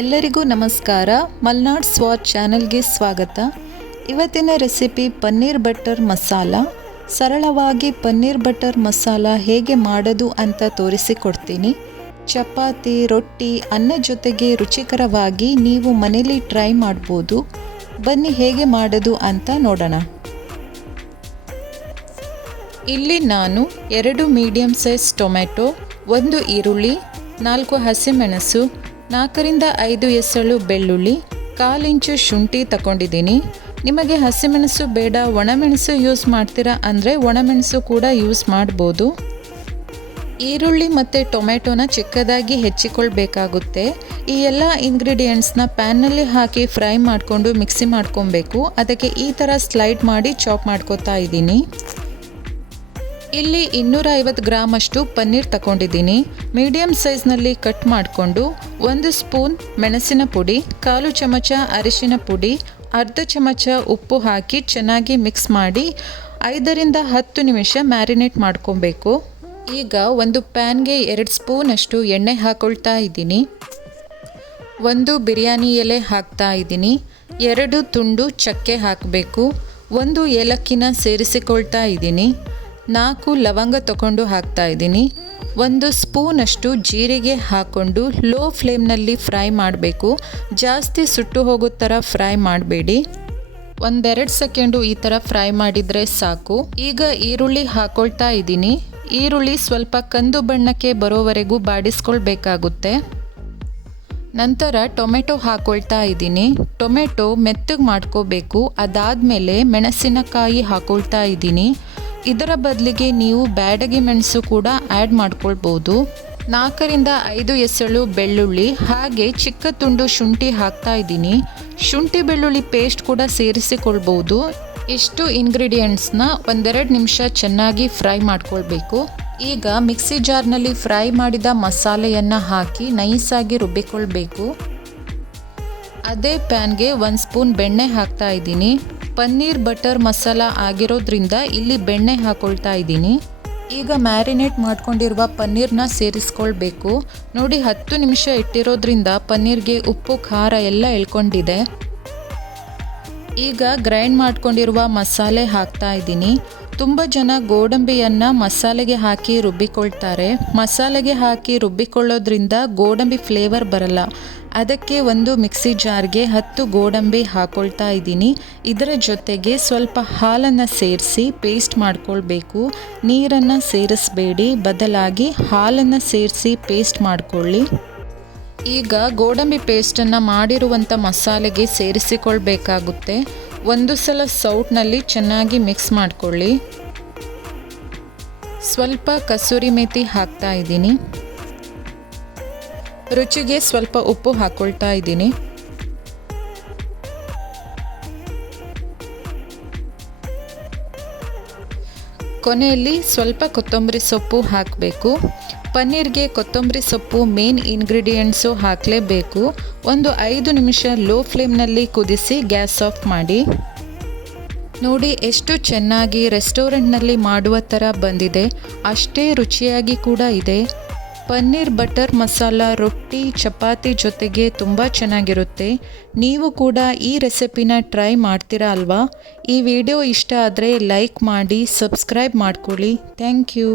ಎಲ್ಲರಿಗೂ ನಮಸ್ಕಾರ. ಮಲ್ನಾಡ್ ಸ್ವಾದ್ ಚಾನಲ್ಗೆ ಸ್ವಾಗತ. ಇವತ್ತಿನ ರೆಸಿಪಿ ಪನ್ನೀರ್ ಬಟರ್ ಮಸಾಲ. ಸರಳವಾಗಿ ಪನ್ನೀರ್ ಬಟರ್ ಮಸಾಲ ಹೇಗೆ ಮಾಡೋದು ಅಂತ ತೋರಿಸಿಕೊಡ್ತೀನಿ. ಚಪಾತಿ, ರೊಟ್ಟಿ ಅನ್ನ ಜೊತೆಗೆ ರುಚಿಕರವಾಗಿ ನೀವು ಮನೇಲಿ ಟ್ರೈ ಮಾಡ್ಬೋದು. ಬನ್ನಿ ಹೇಗೆ ಮಾಡೋದು ಅಂತ ನೋಡೋಣ. ಇಲ್ಲಿ ನಾನು ಎರಡು ಮೀಡಿಯಮ್ ಸೈಜ್ ಟೊಮೆಟೊ ಒಂದು ಈರುಳ್ಳಿ, ನಾಲ್ಕು ಹಸಿಮೆಣಸು ನಾಲ್ಕರಿಂದ ಐದು ಎಸಳು ಬೆಳ್ಳುಳ್ಳಿ, ಕಾಲಿಂಚು ಶುಂಠಿ ತಗೊಂಡಿದ್ದೀನಿ ನಿಮಗೆ ಹಸಿಮೆಣಸು ಬೇಡ, ಒಣಮೆಣಸು ಯೂಸ್ ಮಾಡ್ತೀರಾ ಅಂದರೆ ಒಣಮೆಣಸು ಕೂಡ ಯೂಸ್ ಮಾಡ್ಬೋದು. ಈರುಳ್ಳಿ ಮತ್ತು ಟೊಮೆಟೊನ ಚಿಕ್ಕದಾಗಿ ಹೆಚ್ಚಿಕೊಳ್ಬೇಕಾಗುತ್ತೆ. ಈ ಎಲ್ಲ ಇಂಗ್ರೀಡಿಯೆಂಟ್ಸ್ನ ಪ್ಯಾನಲ್ಲಿ ಹಾಕಿ ಫ್ರೈ ಮಾಡಿಕೊಂಡು ಮಿಕ್ಸಿ ಮಾಡ್ಕೊಬೇಕು. ಅದಕ್ಕೆ ಈ ಥರ ಸ್ಲೈಡ್ ಮಾಡಿ ಚಾಪ್ ಮಾಡ್ಕೋತಾ ಇದ್ದೀನಿ. ಇಲ್ಲಿ ಇನ್ನೂರ ಐವತ್ತು ಗ್ರಾಮ್ ಅಷ್ಟು ಪನ್ನೀರ್ ತಗೊಂಡಿದ್ದೀನಿ. ಮೀಡಿಯಂ ಸೈಜ್ನಲ್ಲಿ ಕಟ್ ಮಾಡಿಕೊಂಡು ಒಂದು ಸ್ಪೂನ್ ಮೆಣಸಿನ ಪುಡಿ, ಕಾಲು ಚಮಚ ಅರಿಶಿನ ಪುಡಿ, ಅರ್ಧ ಚಮಚ ಉಪ್ಪು ಹಾಕಿ ಚೆನ್ನಾಗಿ ಮಿಕ್ಸ್ ಮಾಡಿ ಐದರಿಂದ ಹತ್ತು ನಿಮಿಷ ಮ್ಯಾರಿನೇಟ್ ಮಾಡ್ಕೊಬೇಕು. ಈಗ ಒಂದು ಪ್ಯಾನ್ಗೆ ಎರಡು ಸ್ಪೂನ್ ಅಷ್ಟು ಎಣ್ಣೆ ಹಾಕೊಳ್ತಾ ಇದ್ದೀನಿ. ಒಂದು ಬಿರಿಯಾನಿ ಎಲೆ ಹಾಕ್ತಾ ಇದ್ದೀನಿ. ಎರಡು ತುಂಡು ಚಕ್ಕೆ ಹಾಕಬೇಕು. ಒಂದು ಏಲಕ್ಕಿನ ಸೇರಿಸಿಕೊಳ್ತಾ ಇದ್ದೀನಿ. ನಾಲ್ಕು ಲವಂಗ ತಗೊಂಡು ಹಾಕ್ತಾ ಇದ್ದೀನಿ. ಒಂದು ಸ್ಪೂನಷ್ಟು ಜೀರಿಗೆ ಹಾಕ್ಕೊಂಡು ಲೋ ಫ್ಲೇಮ್ನಲ್ಲಿ ಫ್ರೈ ಮಾಡಬೇಕು. ಜಾಸ್ತಿ ಸುಟ್ಟು ಹೋಗೋ ಥರ ಫ್ರೈ ಮಾಡಬೇಡಿ. ಒಂದೆರಡು ಸೆಕೆಂಡು ಈ ಥರ ಫ್ರೈ ಮಾಡಿದರೆ ಸಾಕು. ಈಗ ಈರುಳ್ಳಿ ಹಾಕೊಳ್ತಾ ಇದ್ದೀನಿ. ಈರುಳ್ಳಿ ಸ್ವಲ್ಪ ಕಂದು ಬಣ್ಣಕ್ಕೆ ಬರೋವರೆಗೂ ಬಾಡಿಸ್ಕೊಳ್ಬೇಕಾಗುತ್ತೆ. ನಂತರ ಟೊಮೆಟೊ ಹಾಕೊಳ್ತಾ ಇದ್ದೀನಿ. ಟೊಮೆಟೊ ಮೆತ್ತಗೆ ಮಾಡ್ಕೋಬೇಕು. ಅದಾದಮೇಲೆ ಮೆಣಸಿನಕಾಯಿ ಹಾಕೊಳ್ತಾ ಇದ್ದೀನಿ. ಇದರ ಬದಲಿಗೆ ನೀವು ಬ್ಯಾಡಗಿ ಮೆಣಸು ಕೂಡ ಆ್ಯಡ್ ಮಾಡ್ಕೊಳ್ಬೋದು. ನಾಲ್ಕರಿಂದ ಐದು ಎಸಳು ಬೆಳ್ಳುಳ್ಳಿ, ಹಾಗೆ ಚಿಕ್ಕ ತುಂಡು ಶುಂಠಿ ಹಾಕ್ತಾ ಇದ್ದೀನಿ. ಶುಂಠಿ ಬೆಳ್ಳುಳ್ಳಿ ಪೇಸ್ಟ್ ಕೂಡ ಸೇರಿಸಿಕೊಳ್ಬೋದು. ಇಷ್ಟು ಇಂಗ್ರೀಡಿಯೆಂಟ್ಸ್ನ ಒಂದೆರಡು ನಿಮಿಷ ಚೆನ್ನಾಗಿ ಫ್ರೈ ಮಾಡ್ಕೊಳ್ಬೇಕು. ಈಗ ಮಿಕ್ಸಿ ಜಾರ್ನಲ್ಲಿ ಫ್ರೈ ಮಾಡಿದ ಮಸಾಲೆಯನ್ನು ಹಾಕಿ ನೈಸಾಗಿ ರುಬ್ಬಿಕೊಳ್ಬೇಕು. ಅದೇ ಪ್ಯಾನ್ಗೆ ಒಂದು ಸ್ಪೂನ್ ಬೆಣ್ಣೆ ಹಾಕ್ತಾ ಇದ್ದೀನಿ. ಪನ್ನೀರ್ ಬಟರ್ ಮಸಾಲ ಆಗಿರೋದ್ರಿಂದ ಇಲ್ಲಿ ಬೆಣ್ಣೆ ಹಾಕೊಳ್ತಾ ಇದ್ದೀನಿ. ಈಗ ಮ್ಯಾರಿನೇಟ್ ಮಾಡ್ಕೊಂಡಿರುವ ಪನ್ನೀರ್ನ ಸೇರಿಸ್ಕೊಳ್ಬೇಕು. ನೋಡಿ, ಹತ್ತು ನಿಮಿಷ ಇಟ್ಟಿರೋದ್ರಿಂದ ಪನ್ನೀರ್ಗೆ ಉಪ್ಪು, ಖಾರ ಎಲ್ಲ ಎಳ್ಕೊಂಡಿದೆ. ಈಗ ಗ್ರೈಂಡ್ ಮಾಡ್ಕೊಂಡಿರುವ ಮಸಾಲೆ ಹಾಕ್ತಾ ಇದ್ದೀನಿ. ತುಂಬ ಜನ ಗೋಡಂಬಿಯನ್ನು ಮಸಾಲೆಗೆ ಹಾಕಿ ರುಬ್ಬಿಕೊಳ್ತಾರೆ. ಮಸಾಲೆಗೆ ಹಾಕಿ ರುಬ್ಬಿಕೊಳ್ಳೋದ್ರಿಂದ ಗೋಡಂಬಿ ಫ್ಲೇವರ್ ಬರಲ್ಲ. ಅದಕ್ಕೆ ಒಂದು ಮಿಕ್ಸಿ ಜಾರ್ಗೆ ಹತ್ತು ಗೋಡಂಬಿ ಹಾಕೊಳ್ತಾ ಇದ್ದೀನಿ. ಇದರ ಜೊತೆಗೆ ಸ್ವಲ್ಪ ಹಾಲನ್ನು ಸೇರಿಸಿ ಪೇಸ್ಟ್ ಮಾಡ್ಕೊಳ್ಬೇಕು. ನೀರನ್ನು ಸೇರಿಸಬೇಡಿ. ಬದಲಾಗಿ ಹಾಲನ್ನು ಸೇರಿಸಿ ಪೇಸ್ಟ್ ಮಾಡಿಕೊಳ್ಳಿ. ಈಗ ಗೋಡಂಬಿ ಪೇಸ್ಟನ್ನು ಮಾಡಿರುವಂಥ ಮಸಾಲೆಗೆ ಸೇರಿಸಿಕೊಳ್ಬೇಕಾಗುತ್ತೆ. ಒಂದು ಸಲ ಸೌಟ್ನಲ್ಲಿ ಚೆನ್ನಾಗಿ ಮಿಕ್ಸ್ ಮಾಡಿಕೊಳ್ಳಿ. ಸ್ವಲ್ಪ ಕಸೂರಿ ಮೇಥಿ ಹಾಕ್ತಾ ಇದ್ದೀನಿ. ರುಚಿಗೆ ಸ್ವಲ್ಪ ಉಪ್ಪು ಹಾಕ್ಕೊಳ್ತಾ ಇದ್ದೀನಿ. ಕೊನೆಯಲ್ಲಿ ಸ್ವಲ್ಪ ಕೊತ್ತಂಬರಿ ಸೊಪ್ಪು ಹಾಕಬೇಕು. ಪನ್ನೀರ್ಗೆ ಕೊತ್ತಂಬರಿ ಸೊಪ್ಪು ಮೇನ್ ಇಂಗ್ರೀಡಿಯೆಂಟ್ಸು ಹಾಕಲೇಬೇಕು. ಒಂದು ಐದು ನಿಮಿಷ ಲೋ ಫ್ಲೇಮ್ನಲ್ಲಿ ಕುದಿಸಿ ಗ್ಯಾಸ್ ಆಫ್ ಮಾಡಿ. ನೋಡಿ ಎಷ್ಟು ಚೆನ್ನಾಗಿ ರೆಸ್ಟೋರೆಂಟ್ನಲ್ಲಿ ಮಾಡುವ ಥರ ಬಂದಿದೆ. ಅಷ್ಟೇ ರುಚಿಯಾಗಿ ಕೂಡ ಇದೆ. ಪನ್ನೀರ್ ಬಟರ್ ಮಸಾಲ, ರೊಟ್ಟಿ, ಚಪಾತಿ ಜೊತೆಗೆ ತುಂಬ ಚೆನ್ನಾಗಿರುತ್ತೆ. ನೀವು ಕೂಡ ಈ ರೆಸಿಪಿನ ಟ್ರೈ ಮಾಡ್ತೀರಾ ಅಲ್ವಾ? ಈ ವಿಡಿಯೋ ಇಷ್ಟ ಆದರೆ ಲೈಕ್ ಮಾಡಿ, ಸಬ್ಸ್ಕ್ರೈಬ್ ಮಾಡ್ಕೊಳ್ಳಿ. Thank you.